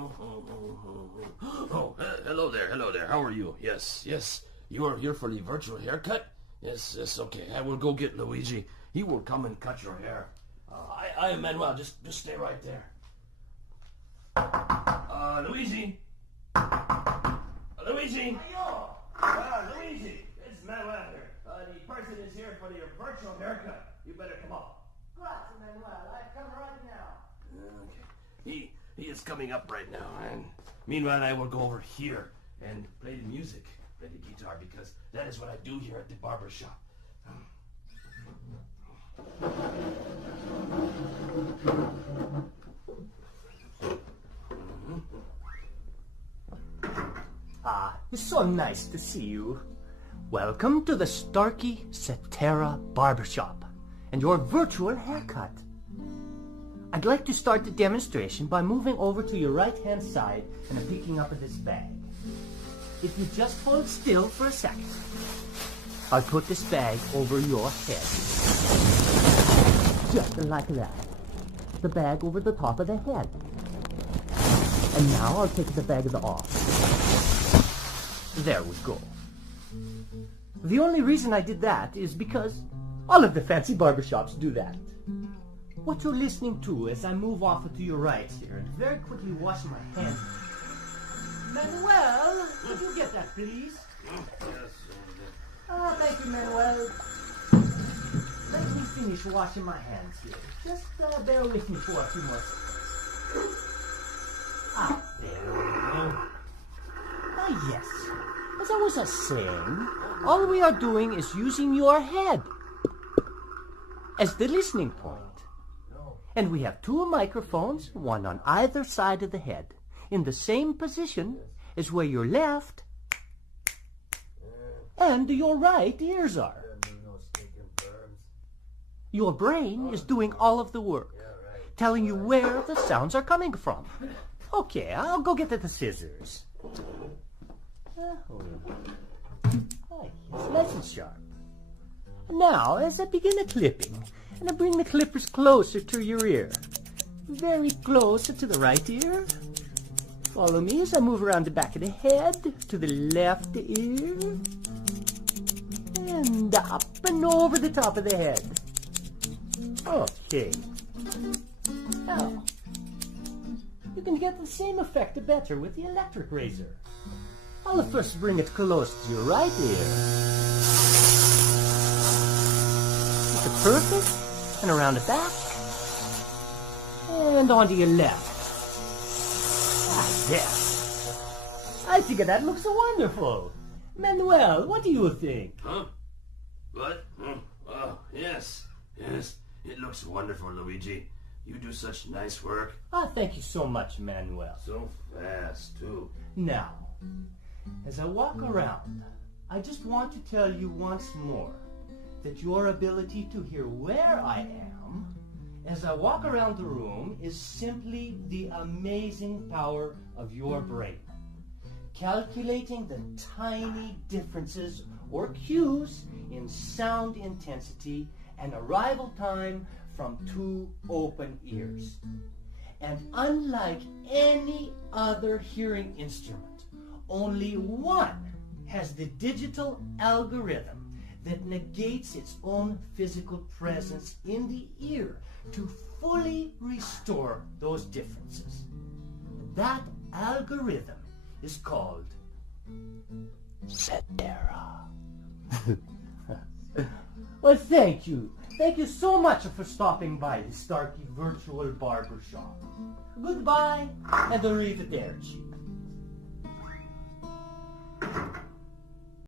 Oh, hello there. How are you? Yes. You are here for the virtual haircut? Yes, okay. I will go get Luigi. He will come and cut your hair. I am Manuel. Just stay right there. Luigi? Luigi? Luigi, it's Manuel here. The person is here for your virtual haircut. You better come up. Grazie, Manuel. I come right now. Okay. He is coming up right now, and meanwhile I will go over here and play the music, play the guitar, because that is what I do here at the barber shop. It's so nice to see you. Welcome to the Starkey Cetera Barbershop and your virtual haircut. I'd like to start the demonstration by moving over to your right-hand side and picking up this bag. If you just hold still for a second, I'll put this bag over your head. Just like that. The bag over the top of the head. And now I'll take the bag off. There we go. The only reason I did that is because all of the fancy barbershops do that. What you're listening to as I move off to your right here and very quickly wash my hands. Manuel, could you get that, please? Yes. Thank you, Manuel. Let me finish washing my hands here. Just bear with me for a few more seconds. There we go. Yes. As I was saying, all we are doing is using your head as the listening point. And we have two microphones, one on either side of the head, in the same position as where your left and your right ears are. Your brain is doing all of the work, telling you where the sounds are coming from. Okay, I'll go get the scissors. It's nice and sharp. Now, as I begin the clipping, and I bring the clippers closer to your ear, very close to the right ear. Follow me as I move around the back of the head to the left ear, and up and over the top of the head. Okay. Now, you can get the same effect better with the electric razor. I'll first bring it close to your right ear. Perfect, and around the back, and onto your left. There. I think that looks wonderful. Manuel, what do you think? Huh? What? Oh, yes. It looks wonderful, Luigi. You do such nice work. Thank you so much, Manuel. So fast, too. Now, as I walk around, I just want to tell you once more that your ability to hear where I am as I walk around the room is simply the amazing power of your brain. Calculating the tiny differences or cues in sound intensity and arrival time from two open ears. And unlike any other hearing instrument, only one has the digital algorithm that negates its own physical presence in the ear to fully restore those differences. That algorithm is called Cetera. Well, thank you. Thank you so much for stopping by the Starkey Virtual Barbershop. Goodbye and arrivederci.